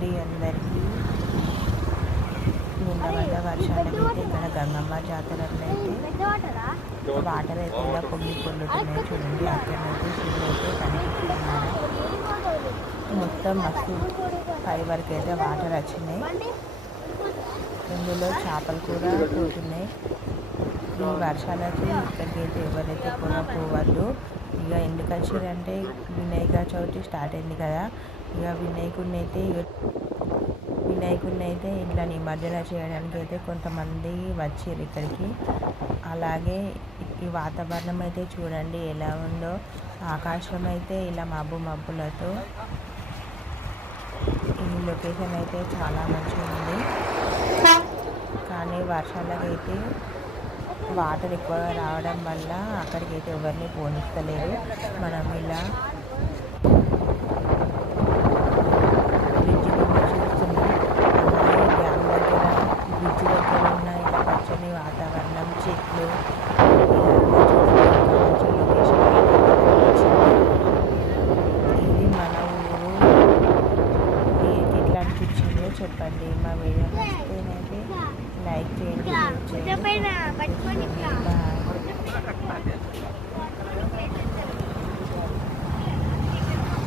అండి అందరికీ. నిన్న పడ్డ వర్షాలకైతే ఇక్కడ గంగమ్మ జాతరలో అయితే వాటర్ అయితే ఇలా పొల్లుతున్నాయి చూడండి. అక్కడైతే శివుడు అయితే కనిపిస్తున్నాడు. మొత్తం మస్తు పై వరకు అయితే వాటర్ వచ్చినాయి. ఇందులో చేపలు కూడా పోతున్నాయి. ఈ వర్షాలకి ఇక్కడికైతే ఎవరైతే కూడా పోవద్దు. ఇక ఎందుకు వచ్చారంటే వినాయక చవితి స్టార్ట్ అయింది కదా. ఇక వినాయకుడిని అయితే ఇట్లా నిమజ్జన చేయడానికి అయితే కొంతమంది వచ్చారు ఇక్కడికి. అలాగే ఈ వాతావరణం అయితే చూడండి ఎలా ఉందో. ఆకాశం అయితే ఇలా మబ్బులతో. ఈ లొకేషన్ అయితే చాలా మంచిగా ఉంది. కానీ వర్షాలకైతే వాటర్ ఎక్కువగా రావడం వల్ల అక్కడికైతే ఎవరిని పోనిస్తలేరు. మనం ఇలా బ్రిడ్జ్ నుండి చూస్తున్నాం. అలాగే డ్యామ్ దగ్గర బ్రిడ్జ్ దగ్గర ఉన్న ఇలా పచ్చని వాతావరణం, చెట్లు, మంచి లొకేషన్ ఇది మన ఊరు. మీకు ఎట్లా అనిపించిందో చెప్పండి. మా వీడియో నచ్చితేనైతే లైక్ చేయండి, షేర్ చేయండి. బాయ్.